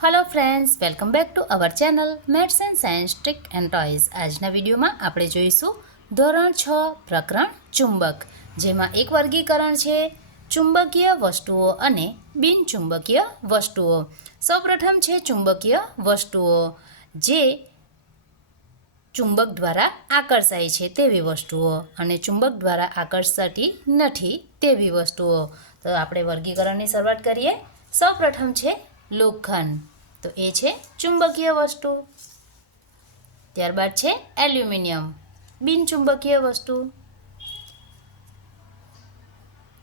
Hello friends, welcome back to our channel maths and science trick and toys. आजना video में आपणे जोईशुं धोरण 6 प्रकरण चुंबक, जेमां एक वर्गीकरण छे चुंबकीय वस्तुओं अने बिनचुंबकीय वस्तुओं। सौप्रथम छे चुंबकीय वस्तुओं, जे चुंबक द्वारा आकर्षाय छे तेवी वस्तुओं अने चुंबक द्वारा आकर्षाती नथी तेवी वस्तुओं। तो आपणे वर्गीकरणनी शरूआत करीए। सौप्रथम छे लोखंड, तो ए छे चुंबकीय वस्तु। त्यारबाद छे एल्युमिनियम, बिनचुंबकीय वस्तु।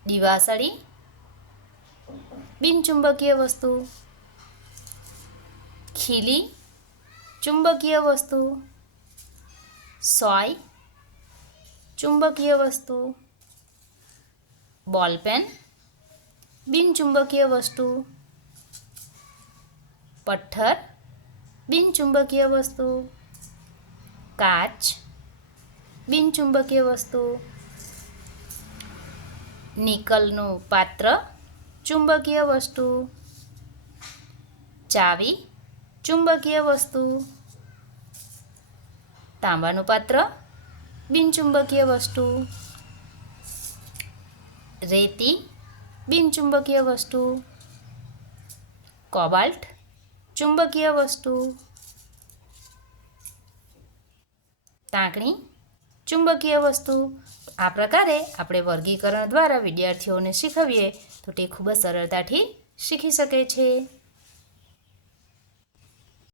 दिवासળી, बिनचुंबकीय वस्तु। खीली, चुंबकीय वस्तु। सोय, चुंबकीय वस्तु। बॉलपेन, बिनचुंबकीय वस्तु। पत्थर, बिनचुंबकीय वस्तु। काच, बिनचुंबकीय वस्तु। निकलનું पात्र, चुंबकीय वस्तु। चावी, चुंबकीय वस्तु। तांबाનું पात्र, बिनचुंबकीय वस्तु। रेती, बिनचुंबकीय वस्तु। कोबाल्ट, चुंबकीय वस्तु। तांकणी, चुंबकीय वस्तु। आ प्रकारे આપણે વર્ગીકરણ દ્વારા વિદ્યાર્થીઓને શીખવીએ તો તે ખૂબ જ સરળતાથી શીખી શકે છે।